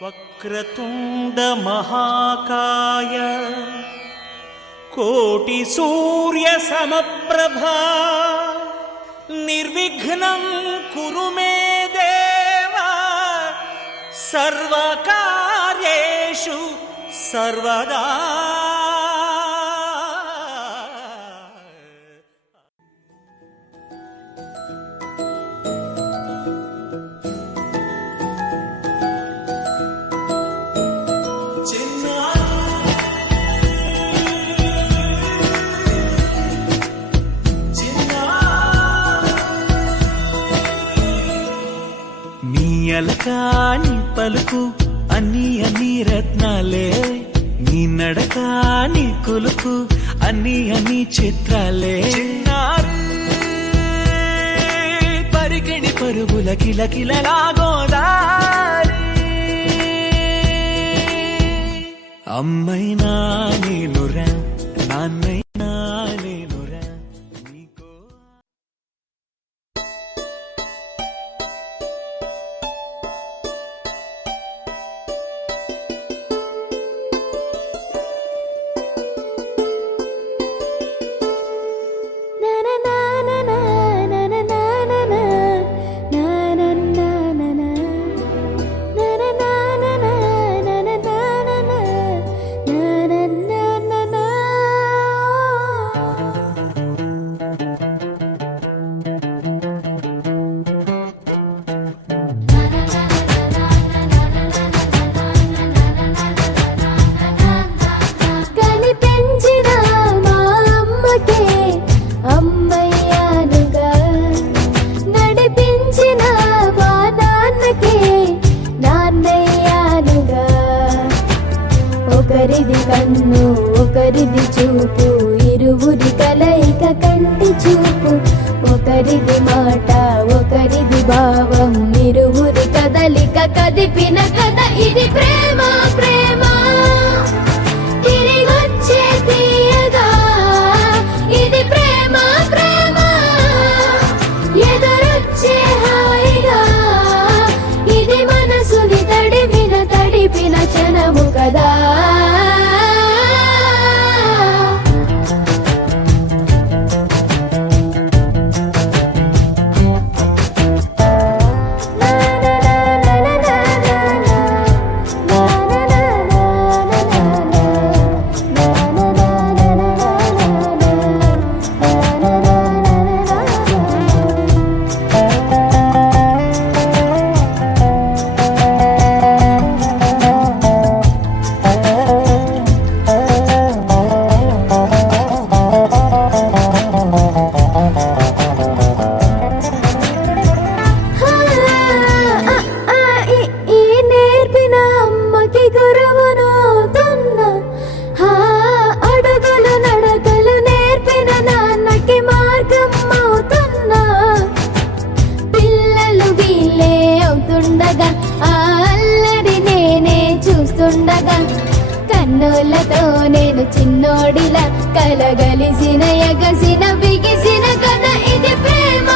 వక్రతుండ మహాకాయ కోటి సూర్య సమప్రభా నిర్విఘ్నం కురు మే దేవా సర్వకార్యేషు సర్వదా. అలకాని పలుకు అన్ని అన్ని రత్నాలే, నీ నడకాని కులుకు అన్ని అన్ని చిత్రాలే. పరికిణి పరుగుల కిలకిలలాగోదారి అమ్మైనా నేనురా నాన్నైనా నేనురా నీకో. ఒకరిది కన్ను ఒకరిది చూపు, ఇరువురి కలయిక కంటి చూపు. ఒకరిది మాట ఒకరిది భావం, ఇరువురి కదలిక కదిపిన కథ ఇది ప్రేమ. ప్రేమ తిరిగొచ్చే తీయగా ఇది ప్రేమ. ప్రేమ ఎదురొచ్చే హాయిగా ఇది మనసుని తడిపిన క్షణము కదా. కన్నులతో నేను చిన్నోడిలా కలగలిసిన ఎగసిన బిగిసిన కథ ఇది ప్రేమ.